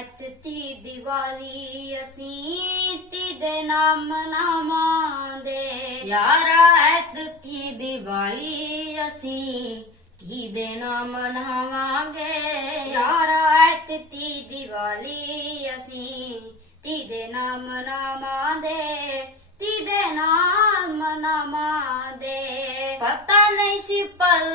ਕੱਚੀ ਦੀਵਾਲੀ ਅਸੀਂ ਤੀ ਦੇ ਨਾਮ ਮਨਾਵਾਂਗੇ ਯਾਰਾ ਐਤ ਕੀ ਦੀਵਾਲੀ ਅਸੀਂ ਕੀ ਦੇ ਨਾਮ ਮਨਾਵਾਂਗੇ ਯਾਰਾ ਐਤ ਤੀ ਦੀਵਾਲੀ ਅਸੀਂ ਤੀ ਦੇ ਨਾਮ ਮਨਾਵਾਂਗੇ ਤੀ ਦੇ ਨਾਮ ਮਨਾਵਾਂਗੇ ਪਤਾ ਨਹੀਂ ਸੀ ਪਲ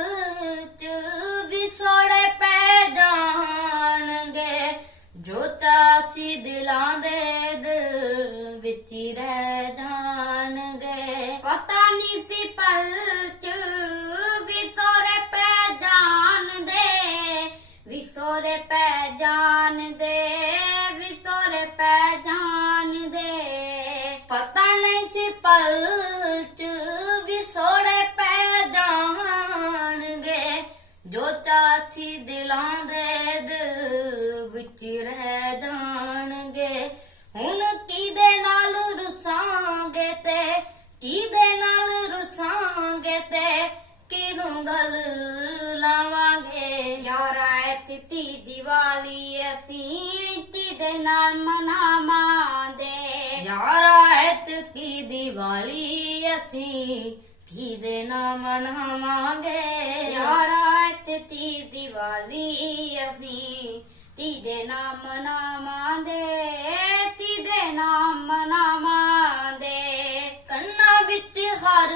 ਚਾਸੀ ਦਿਲਾਂ ਦੇ ਦਿਲ ਵਿੱਚ ਹੀ ਰਹਿ ਜਾਣਗੇ। ਪਤਾ ਨਹੀਂ ਸੀ ਪਲ ਚ ਵਿਸੋਰੇ ਪੈ ਜਾਣਦੇ। ਵਿਸੋਰੇ ਪੈ ਜਾਣਦੇ ਵਿਸੋਰੇ ਪੈ ਜਾਣਦੇ। ਪਤਾ ਨਹੀਂ ਸੀ ਪਲ ਚ ਵਿਸੋੜੇ ਪੈ ਜਾਣਗੇ। ਜੋ ਚਾਸੀ ਦਿਲਾਂ ਦੇ ਦਿਲ ਵਿੱਚ ਰਹਿ ਤੀ ਨਾਲ ਮਨਾਵਾਂਦੇ। ਯਾਰਾ ਐਤ ਕੀ ਦੀਵਾਲੀ ਅਸੀਂ ਕਿਹਦੇ ਨਾਮ ਮਨਾਵਾਂਗੇ। ਯਾਰਾ ਐਤੀ ਦੀਵਾਲੀ ਅਸੀਂ ਤੀ ਦੇ ਨਾਮ ਮਨਾਵਾਂਦੇ। ਤੀ ਦੇ ਨਾਮ ਮਨਾਵਾਂਦੇ। ਕੰਨਾਂ ਵਿੱਚ ਹਰ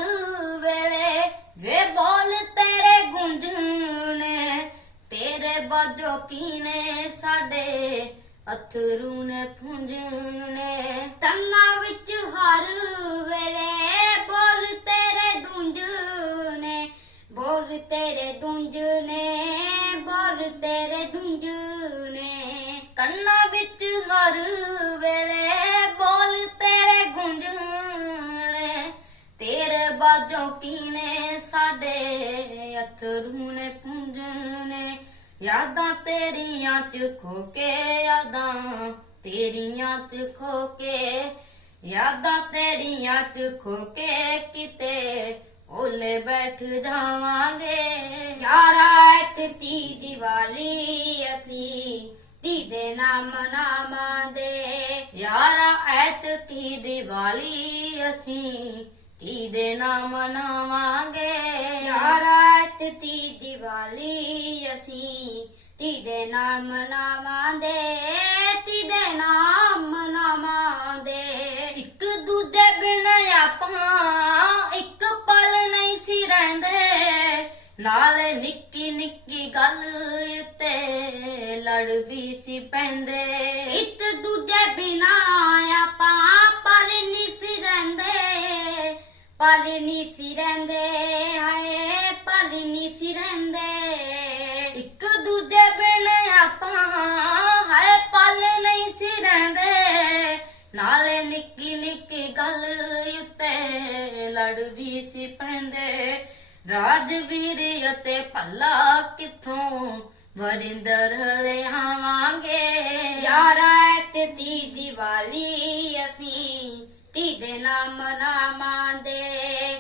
ਵੇਲੇ ਵੇ ਬੋਲ ਤੇਰੇ ਗੁੰਝਣੇ ਤੇਰੇ ਬਾਝੋਂ ਕੀਨੇ ਸਾਡੇ ਅਥਰੂ ਨੇ ਪੁੰਝਣੇ ਤੰਨਾ ਵਿੱਚ ਹਰ ਵੇਲੇ ਬੋਲ ਤੇਰੇ ਦੁੰਜ ਬੋਲ ਤੇਰੇ ਦੁੰਜ ਬੋਲ ਤੇਰੇ ਦੁੰਜ ਨੇ ਕੰਨਾਂ ਵਿੱਚ ਹਰ ਵੇਲੇ ਬੋਲ ਤੇਰੇ ਗੁੰਝਣੇ ਤੇਰੇ ਬਾਝੋਂ ਕੀਨੇ ਸਾਡੇ ਅਥਰੂ ਨੇ ਯਾਦਾਂ ਤੇਰੀਆਂ ਚ ਖੋ ਕੇ, ਯਾਦਾਂ ਤੇਰੀਆਂ ਚ ਖੋ ਕੇ। ਯਾਦਾਂ ਤੇਰੀਆਂ ਚ ਖੋ ਕੇ ਕਿਤੇ ਓਲੇ ਬੈਠ ਜਾਵਾਂਗੇ। ਯਾਰਾ ਤੀ ਦੀਵਾਲੀ ਅਸੀਂ ਤੀ ਦੇ ਨਾਮ ਮਨਾਵਾਂਗੇ ਯਾਰਾ ਐਤ ਕੀ ਦੀਵਾਲੀ ਅਸੀਂ ਤੀ ਦੇ ਨਾਮ ਮਨਾਵਾਂਗੇ ਯਾਰਾ ਤੀ ਦੀਵਾਲੀ ਅਸੀਂ ਤੀਦੇ ਨਾਮ ਮਨਾਵਾਂਗੇ ਤੀ ਦੇ ਨਾਮ ਮਨਾਵਾਂਗੇ ਇੱਕ ਦੂਜੇ ਬਿਨ ਆਪਾਂ, ਇੱਕ ਪਲ ਨਹੀਂ ਸੀ ਰਹਿੰਦੇ। ਨਾਲੇ ਨਿੱਕੀ ਨਿੱਕੀ ਗੱਲ ਉੱਤੇ ਲੜ ਵੀ ਸੀ ਪੈਂਦੇ। ਇੱਕ ਦੂਜੇ ਬਿਨਾ ਆਪਾਂ ਪਲ ਨਹੀਂ ਸੀ ਰਹਿੰਦੇ, ਪਲ ਨਹੀਂ ਸੀ ਰਹਿੰਦੇ, ਹਾਏ। ਗੱਲ ਉੱਤੇ ਲੜ ਵੀ ਸੀ ਪੈਂਦੇ। ਰਾਜਵੀਰ ਅਤੇ ਭੱਲਾ ਕਿੱਥੋਂ? ਵਰਿੰਦਰ ਲਿਆਵਾਂਗੇ। ਯਾਰਾ ਐਤੀ ਦੀਵਾਲੀ ਅਸੀਂ ਤੀ ਦੇ ਨਾਮ ਮਨਾਵਾਂਗੇ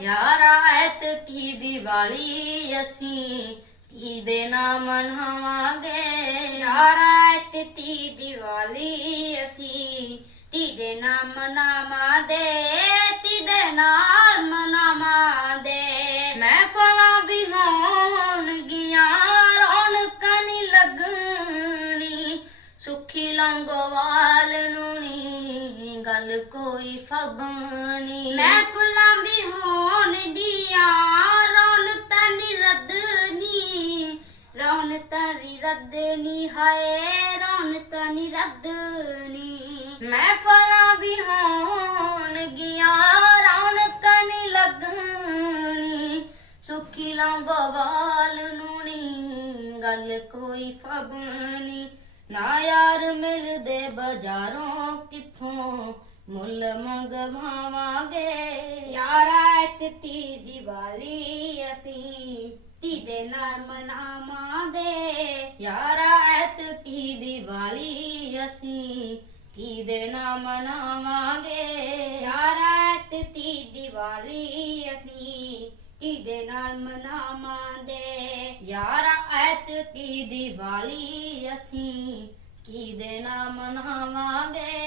ਯਾਰਾ ਐਤ ਕੀ ਦੀਵਾਲੀ ਅਸੀਂ ਕੀ ਦੇ ਨਾਮ ਮਨਾਵਾਂਗੇ। ਯਾਰਾ ਐਤੀ ਦੀਵਾਲੀ ਅਸੀਂ ਤੀ ਦੇ ਨਾਮ ਮਨਾਵਾਂਗੇ ਤੀ ਦੇ। ਨਾਮ ਮਨਾਵਾਂਗੇ ਮਹਿਫਲਾਂ ਵੀ ਹੋਣਗੀਆਂ ਰੌਣਕਾਂ ਨੀ ਲੱਗਣੀ, ਸੁਖੀ ਲੰਗੋਵਾਲ ਨੂੰ ਨੀ ਗੱਲ ਕੋਈ ਫਬਣੀ। ਮਹਿਫਲਾਂ ਵੀ ਹੋਣਗੀਆਂ ਰੌਣਕਾਂ ਨੀ ਰੱਦਨੀ ਰੌਣਕਾਂ ਨੀ ਰੱਦਨੀ ਹਾਏ, ਰੌਣਕਾਂ ਨੀ ਰੱਦਨੀ ਮਹਿਫਲਾਂ ਵੀ ਹੋਣਗੀਆਂ, ਰੌਣਕਾਂ ਨੀ ਲੱਗਣੀ। ਸੁਖੀ ਲੰਗੋਵਾਲ ਨੂੰ ਨੀ ਗੱਲ ਕੋਈ ਫਬਣੀ ਨਾ ਯਾਰ ਮਿਲਦੇ ਬਾਜ਼ਾਰੋਂ ਕਿੱਥੋਂ? ਮੁੱਲ ਮੰਗਵਾਵਾਂਗੇ। ਯਾਰਾ ਐਤੀ ਦੀਵਾਲੀ ਅਸੀਂ ਤੀ ਦੇ ਨਾਲ ਮਨਾਵਾਂਗੇ। ਯਾਰਾ ਐਤ ਕੀ ਦੀਵਾਲੀ ਅਸੀਂ ਕੀ ਦੇ ਨਾਮ ਮਨਾਵਾਂਗੇ ਯਾਰਾ ਤੀ ਦੀਵਾਲੀ ਅਸੀਂ ਤੀ ਦੇ ਨਾਲ ਮਨਾਵਾਂਗੇ। ਯਾਰਾ ਐਤ ਕੀ ਦੀਵਾਲੀ ਅਸੀਂ ਕੀ ਦੇ ਨਾਮ ਮਨਾਵਾਂਗੇ। ਕੀ